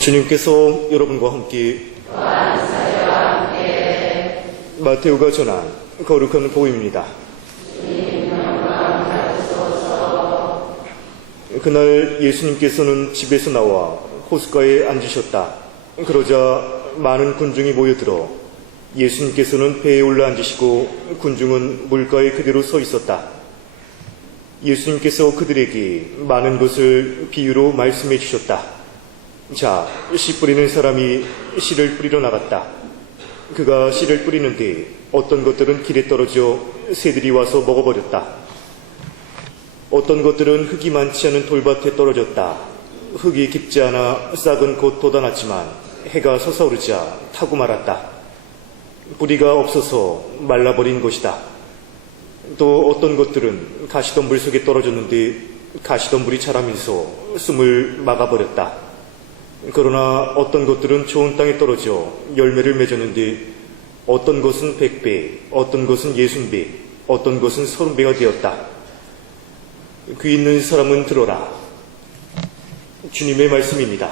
주님께서 여러분과 함께 마테오가 전한 거룩한 복음입니다. 그날 예수님께서는 집에서 나와 호숫가에 앉으셨다. 그러자 많은 군중이 모여들어 예수님께서는 배에 올라 앉으시고 군중은 물가에 그대로 서 있었다. 예수님께서 그들에게 많은 것을 비유로 말씀해 주셨다. 자, 씨 뿌리는 사람이 씨를 뿌리러 나갔다. 그가 씨를 뿌리는데 어떤 것들은 길에 떨어져 새들이 와서 먹어버렸다. 어떤 것들은 흙이 많지 않은 돌밭에 떨어졌다. 흙이 깊지 않아 싹은 곧 돋아났지만 해가 솟아오르자 타고 말았다. 뿌리가 없어서 말라버린 것이다. 또 어떤 것들은 가시덤불 속에 떨어졌는데 가시덤불이 자라면서 숨을 막아버렸다. 그러나 어떤 것들은 좋은 땅에 떨어져 열매를 맺었는데 어떤 것은 100배, 어떤 것은 60배, 어떤 것은 30배가 되었다. 귀 있는 사람은 들어라. 주님의 말씀입니다.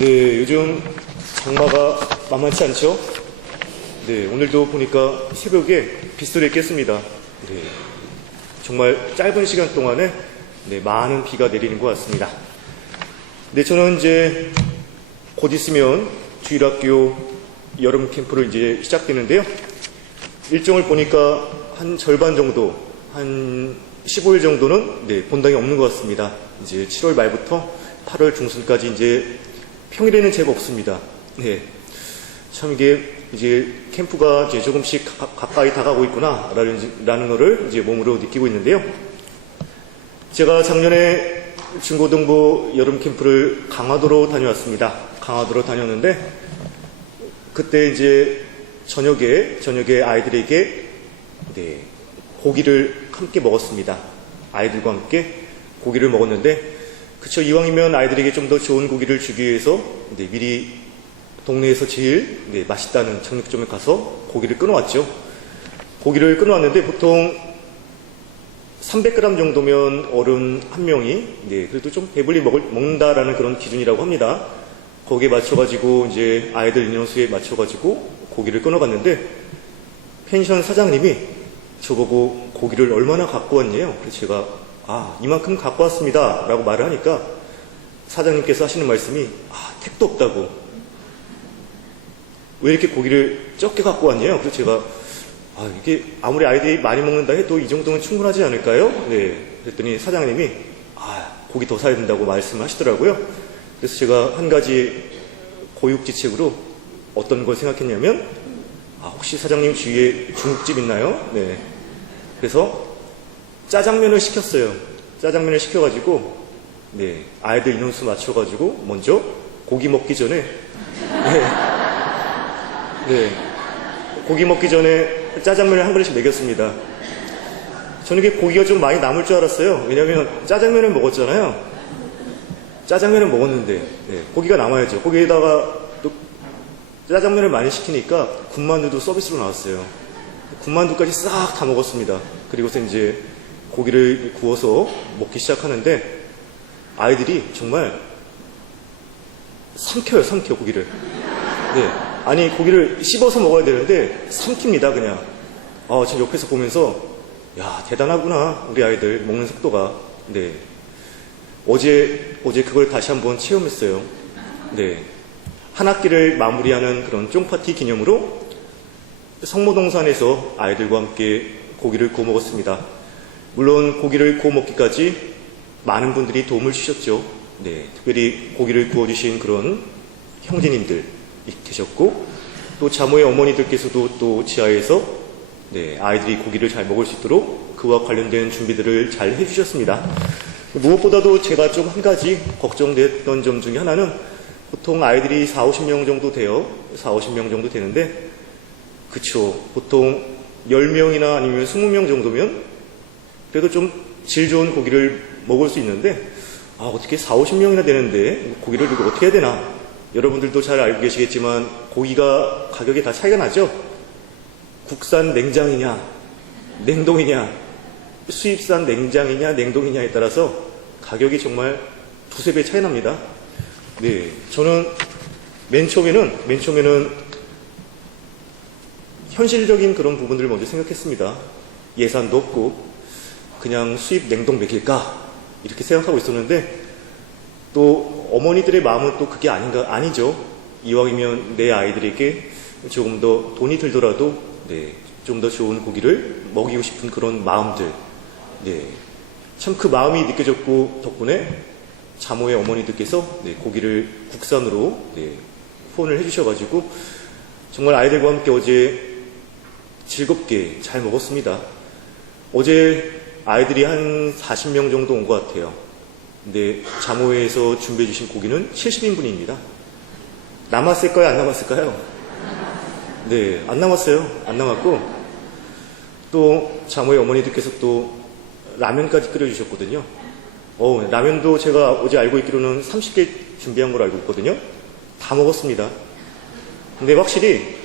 네, 요즘 장마가 만만치 않죠? 네, 오늘도 보니까 새벽에 빗소리 깼습니다. 네, 정말 짧은 시간 동안에 많은 비가 내리는 것 같습니다. 네, 저는 이제 곧 있으면 주일학교 여름 캠프를 이제 시작되는데요. 일정을 보니까 한 절반 정도, 한 15일 정도는 본당이 없는 것 같습니다. 이제 7월 말부터 8월 중순까지 이제 평일에는 제법 없습니다. 네. 참 이게 이제 캠프가 이제 조금씩 가까이 다가오고 있구나, 라는 거를 이제 몸으로 느끼고 있는데요. 제가 작년에 중고등부 여름 캠프를 강화도로 다녀왔습니다. 강화도로 다녔는데, 그때 이제 저녁에 아이들에게 고기를 함께 먹었습니다. 아이들과 함께 고기를 먹었는데, 그쵸, 이왕이면 아이들에게 좀 더 좋은 고기를 주기 위해서 미리 동네에서 제일 맛있다는 정육점에 가서 고기를 끊어왔죠. 고기를 끊어왔는데 보통 300g 정도면 어른 한 명이 그래도 좀 배불리 먹는다라는 그런 기준이라고 합니다. 거기에 맞춰가지고 이제 아이들 인원수에 맞춰가지고 고기를 끊어갔는데 펜션 사장님이 저보고 고기를 얼마나 갖고 왔냐요. 그래서 제가 이만큼 갖고 왔습니다 라고 말을 하니까 사장님께서 하시는 말씀이 택도 없다고, 왜 이렇게 고기를 적게 갖고 왔냐요. 그래서 제가 이게 아무리 아이들이 많이 먹는다 해도 이 정도면 충분하지 않을까요? 네, 그랬더니 사장님이 고기 더 사야 된다고 말씀을 하시더라고요. 그래서 제가 한 가지 고육지책으로 어떤 걸 생각했냐면 혹시 사장님 주위에 중국집 있나요? 네, 그래서 짜장면을 시켰어요. 짜장면을 시켜가지고 아이들 인원수 맞춰가지고 먼저 고기 먹기 전에 고기 먹기 전에 짜장면을 한 그릇씩 먹였습니다. 저는 이게 고기가 좀 많이 남을 줄 알았어요. 왜냐하면 짜장면을 먹었잖아요. 짜장면을 먹었는데 고기가 남아야죠. 거기에다가 또 짜장면을 많이 시키니까 군만두도 서비스로 나왔어요. 군만두까지 싹 다 먹었습니다. 그리고서 이제 고기를 구워서 먹기 시작하는데 아이들이 정말 삼켜요, 고기를. 아니, 고기를 씹어서 먹어야 되는데 삼킵니다, 그냥. 저 옆에서 보면서 대단하구나, 우리 아이들 먹는 속도가. 어제 그걸 다시 한번 체험했어요. 한 학기를 마무리하는 그런 쫑파티 기념으로 성모동산에서 아이들과 함께 고기를 구워 먹었습니다. 물론 고기를 구워 먹기까지 많은 분들이 도움을 주셨죠. 특별히 고기를 구워주신 그런 형제님들 계셨고, 또 자모의 어머니들께서도 또 지하에서 아이들이 고기를 잘 먹을 수 있도록 그와 관련된 준비들을 잘 해주셨습니다. 무엇보다도 제가 좀 한 가지 걱정됐던 점 중에 하나는 보통 아이들이 40-50명 정도 돼요. 40-50명 정도 되는데, 그쵸, 보통 10명이나 아니면 20명 정도면 그래도 좀 질 좋은 고기를 먹을 수 있는데 어떻게 40-50명이나 되는데 고기를 이거 어떻게 해야 되나. 여러분들도 잘 알고 계시겠지만 고기가 가격이 다 차이가 나죠. 국산 냉장이냐 냉동이냐 수입산 냉장이냐 냉동이냐에 따라서 가격이 정말 두세 배 차이 납니다. 네, 저는 맨 처음에는 현실적인 그런 부분들을 먼저 생각했습니다. 예산도 없고 그냥 수입 냉동 먹일까 이렇게 생각하고 있었는데 또 어머니들의 마음은 또 그게 아니죠. 이왕이면 내 아이들에게 조금 더 돈이 들더라도 네, 좀 더 좋은 고기를 먹이고 싶은 그런 마음들. 네, 참 그 마음이 느껴졌고 덕분에 자모의 어머니들께서 네, 고기를 국산으로 네, 후원을 해주셔가지고 정말 아이들과 함께 어제 즐겁게 잘 먹었습니다. 어제 아이들이 한 40명 정도 온 것 같아요. 근데 자모회에서 준비해 주신 고기는 70인분입니다. 남았을까요? 안 남았을까요? 네, 안 남았어요. 안 남았고 또 자모의 어머니들께서 또 라면까지 끓여주셨거든요. 라면도 제가 어제 알고 있기로는 30개 준비한 걸로 알고 있거든요. 다 먹었습니다. 근데 확실히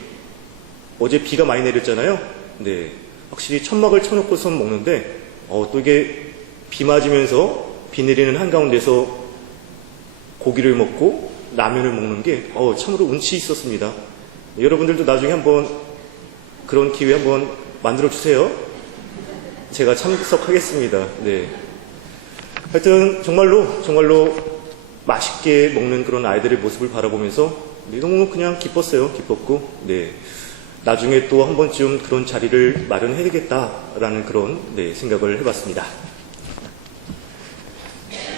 어제 비가 많이 내렸잖아요. 네, 확실히 천막을 쳐놓고서 먹는데 또 이게 비 맞으면서 비 내리는 한가운데서 고기를 먹고 라면을 먹는 게 참으로 운치 있었습니다. 여러분들도 나중에 한번 그런 기회 한번 만들어 주세요. 제가 참석하겠습니다. 네. 하여튼 정말로 맛있게 먹는 그런 아이들의 모습을 바라보면서 너무 그냥 기뻤어요. 기뻤고 네. 나중에 또 한 번쯤 그런 자리를 마련해야겠다라는 그런 네, 생각을 해봤습니다.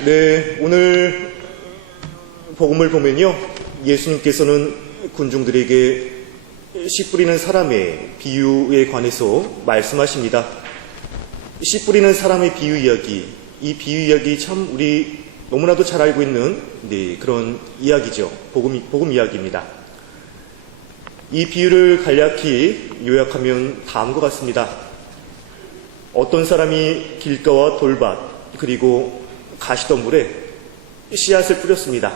네, 오늘 복음을 보면요, 예수님께서는 군중들에게 씨 뿌리는 사람의 비유에 관해서 말씀하십니다. 씨 뿌리는 사람의 비유 이야기, 이 비유 이야기 참 우리 너무나도 잘 알고 있는 네, 그런 이야기죠. 복음 이야기입니다. 이 비유를 간략히 요약하면 다음과 같습니다. 어떤 사람이 길가와 돌밭 그리고 가시덤불에 씨앗을 뿌렸습니다.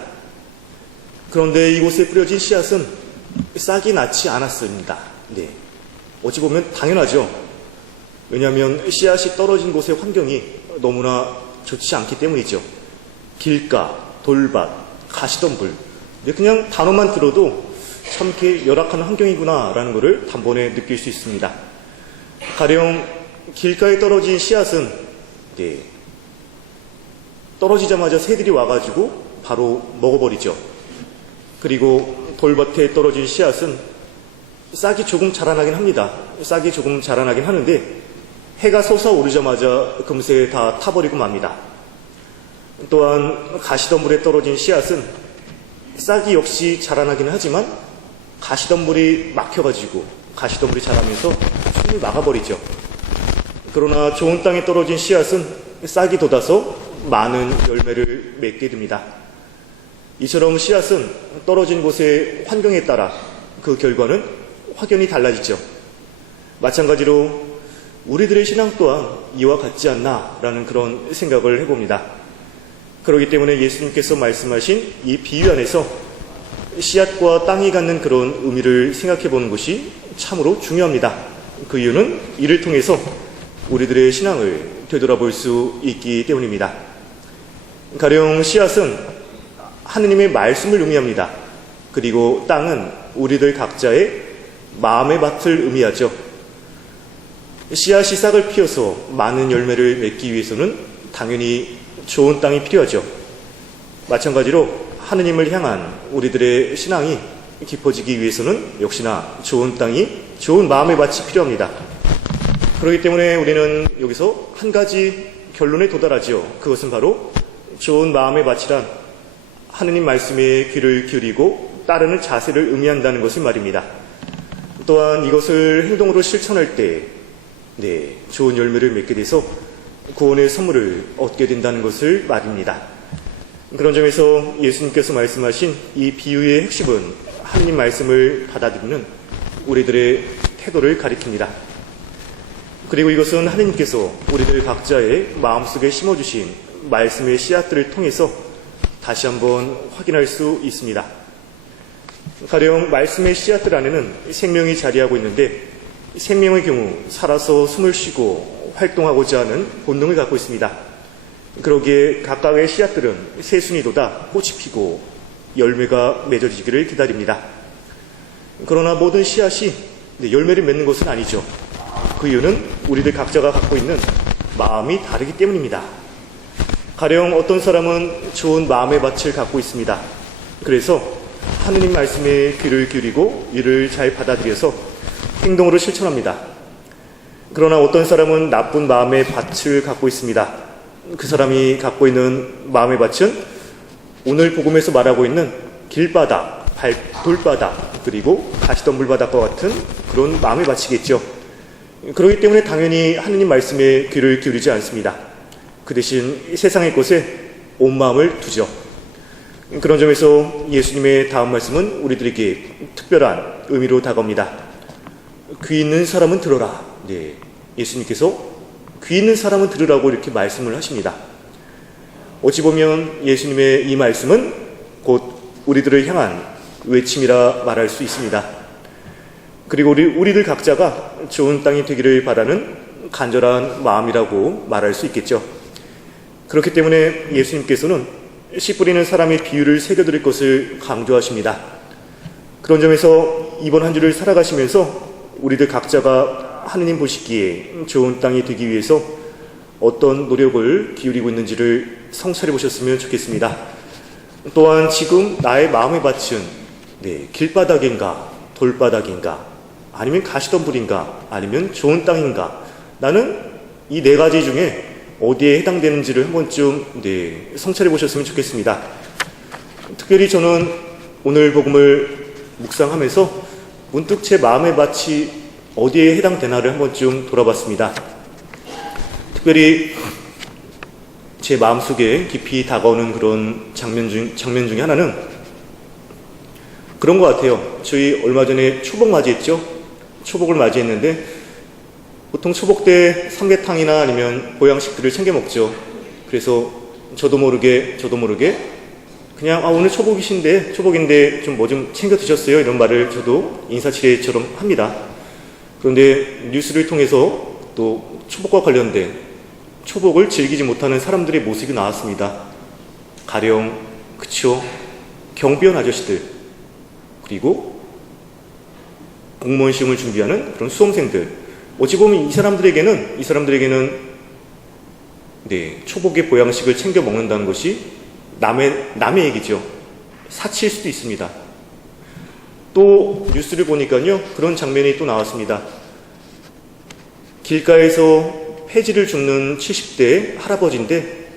그런데 이곳에 뿌려진 씨앗은 싹이 나지 않았습니다. 네. 어찌 보면 당연하죠. 왜냐하면 씨앗이 떨어진 곳의 환경이 너무나 좋지 않기 때문이죠. 길가, 돌밭, 가시덤불. 그냥 단어만 들어도 참 이렇게 열악한 환경이구나라는 것을 단번에 느낄 수 있습니다. 가령 길가에 떨어진 씨앗은 네, 떨어지자마자 새들이 와가지고 바로 먹어버리죠. 그리고 돌밭에 떨어진 씨앗은 싹이 조금 자라나긴 합니다. 싹이 조금 자라나긴 하는데 해가 솟아오르자마자 금세 다 타버리고 맙니다. 또한 가시덤불에 떨어진 씨앗은 싹이 역시 자라나기는 하지만 가시덤불이 막혀가지고 가시덤불이 자라면서 숨을 막아버리죠. 그러나 좋은 땅에 떨어진 씨앗은 싹이 돋아서 많은 열매를 맺게 됩니다. 이처럼 씨앗은 떨어진 곳의 환경에 따라 그 결과는 확연히 달라지죠. 마찬가지로 우리들의 신앙 또한 이와 같지 않나라는 그런 생각을 해봅니다. 그렇기 때문에 예수님께서 말씀하신 이 비유 안에서 씨앗과 땅이 갖는 그런 의미를 생각해 보는 것이 참으로 중요합니다. 그 이유는 이를 통해서 우리들의 신앙을 되돌아볼 수 있기 때문입니다. 가령 씨앗은 하느님의 말씀을 의미합니다. 그리고 땅은 우리들 각자의 마음의 밭을 의미하죠. 씨앗이 싹을 피워서 많은 열매를 맺기 위해서는 당연히 좋은 땅이 필요하죠. 마찬가지로 하느님을 향한 우리들의 신앙이 깊어지기 위해서는 역시나 좋은 땅이, 좋은 마음의 밭이 필요합니다. 그렇기 때문에 우리는 여기서 한 가지 결론에 도달하죠. 그것은 바로 좋은 마음의 밭이란 하느님 말씀에 귀를 기울이고 따르는 자세를 의미한다는 것을 말입니다. 또한 이것을 행동으로 실천할 때 좋은 열매를 맺게 돼서 구원의 선물을 얻게 된다는 것을 말입니다. 그런 점에서 예수님께서 말씀하신 이 비유의 핵심은 하느님 말씀을 받아들이는 우리들의 태도를 가리킵니다. 그리고 이것은 하느님께서 우리들 각자의 마음속에 심어주신 말씀의 씨앗들을 통해서 다시 한번 확인할 수 있습니다. 가령 말씀의 씨앗들 안에는 생명이 자리하고 있는데 생명의 경우 살아서 숨을 쉬고 활동하고자 하는 본능을 갖고 있습니다. 그러기에 각각의 씨앗들은 새순이 돋아 꽃이 피고 열매가 맺어지기를 기다립니다. 그러나 모든 씨앗이 열매를 맺는 것은 아니죠. 그 이유는 우리들 각자가 갖고 있는 마음이 다르기 때문입니다. 가령 어떤 사람은 좋은 마음의 밭을 갖고 있습니다. 그래서 하느님 말씀에 귀를 기울이고 이를 잘 받아들여서 행동으로 실천합니다. 그러나 어떤 사람은 나쁜 마음의 밭을 갖고 있습니다. 그 사람이 갖고 있는 마음의 밭은 오늘 복음에서 말하고 있는 길바닥, 돌바닥, 그리고 가시덤 물바닥과 같은 그런 마음의 밭이겠죠. 그렇기 때문에 당연히 하느님 말씀에 귀를 기울이지 않습니다. 그 대신 세상의 것에 온 마음을 두죠. 그런 점에서 예수님의 다음 말씀은 우리들에게 특별한 의미로 다가옵니다. 귀 있는 사람은 들어라. 네, 예수님께서 귀 있는 사람은 들으라고 이렇게 말씀을 하십니다. 어찌 보면 예수님의 이 말씀은 곧 우리들을 향한 외침이라 말할 수 있습니다. 그리고 우리들 각자가 좋은 땅이 되기를 바라는 간절한 마음이라고 말할 수 있겠죠. 그렇기 때문에 예수님께서는 씨 뿌리는 사람의 비유를 새겨드릴 것을 강조하십니다. 그런 점에서 이번 한 주를 살아가시면서 우리들 각자가 하느님 보시기에 좋은 땅이 되기 위해서 어떤 노력을 기울이고 있는지를 성찰해 보셨으면 좋겠습니다. 또한 지금 나의 마음의 밭은 길바닥인가 돌바닥인가 아니면 가시덤불인가 아니면 좋은 땅인가, 나는 이 네 가지 중에 어디에 해당되는지를 한 번쯤 성찰해 보셨으면 좋겠습니다. 특별히 저는 오늘 복음을 묵상하면서 문득 제 마음의 밭이 어디에 해당되나를 한 번쯤 돌아봤습니다. 특별히 제 마음속에 깊이 다가오는 그런 장면 중에 하나는 그런 것 같아요. 저희 얼마 전에 초복 맞이했죠. 초복을 맞이했는데 보통 초복 때 삼계탕이나 아니면 보양식들을 챙겨 먹죠. 그래서 저도 모르게 그냥 오늘 초복인데 좀 뭐 좀 챙겨 드셨어요? 이런 말을 저도 인사치레처럼 합니다. 그런데 뉴스를 통해서 또 초복과 관련된 초복을 즐기지 못하는 사람들의 모습이 나왔습니다. 가령 경비원 아저씨들, 그리고 공무원 시험을 준비하는 그런 수험생들, 어찌 보면 이 사람들에게는 초복의 보양식을 챙겨 먹는다는 것이 남의 얘기죠. 사치일 수도 있습니다. 또 뉴스를 보니까요, 그런 장면이 또 나왔습니다. 길가에서 폐지를 줍는 70대 할아버지인데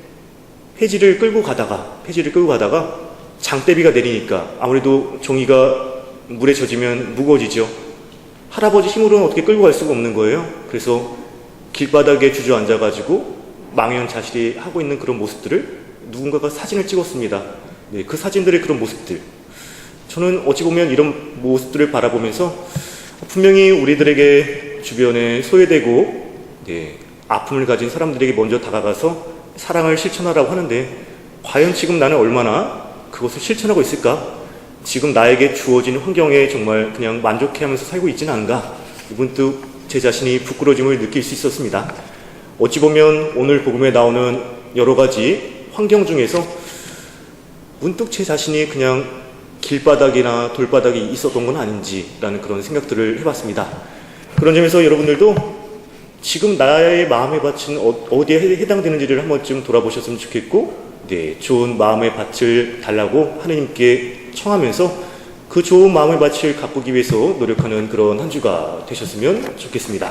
폐지를 끌고 가다가 장대비가 내리니까 아무래도 종이가 물에 젖으면 무거워지죠. 할아버지 힘으로는 어떻게 끌고 갈 수가 없는 거예요. 그래서 길바닥에 주저앉아가지고 망연자실히 하고 있는 그런 모습들을 누군가가 사진을 찍었습니다. 그 사진들의 그런 모습들, 저는 어찌 보면 이런 모습들을 바라보면서 분명히 우리들에게 주변에 소외되고 아픔을 가진 사람들에게 먼저 다가가서 사랑을 실천하라고 하는데, 과연 지금 나는 얼마나 그것을 실천하고 있을까? 지금 나에게 주어진 환경에 정말 그냥 만족해하면서 살고 있지는 않은가? 문득 제 자신이 부끄러짐을 느낄 수 있었습니다. 어찌 보면 오늘 복음에 나오는 여러 가지 환경 중에서 문득 제 자신이 그냥 길바닥이나 돌바닥이 있었던 건 아닌지라는 그런 생각들을 해봤습니다. 그런 점에서 여러분들도 지금 나의 마음의 밭은 어디에 해당되는지를 한 번쯤 돌아보셨으면 좋겠고, 좋은 마음의 밭을 달라고 하느님께 청하면서 그 좋은 마음의 밭을 가꾸기 위해서 노력하는 그런 한 주가 되셨으면 좋겠습니다.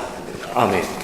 아멘.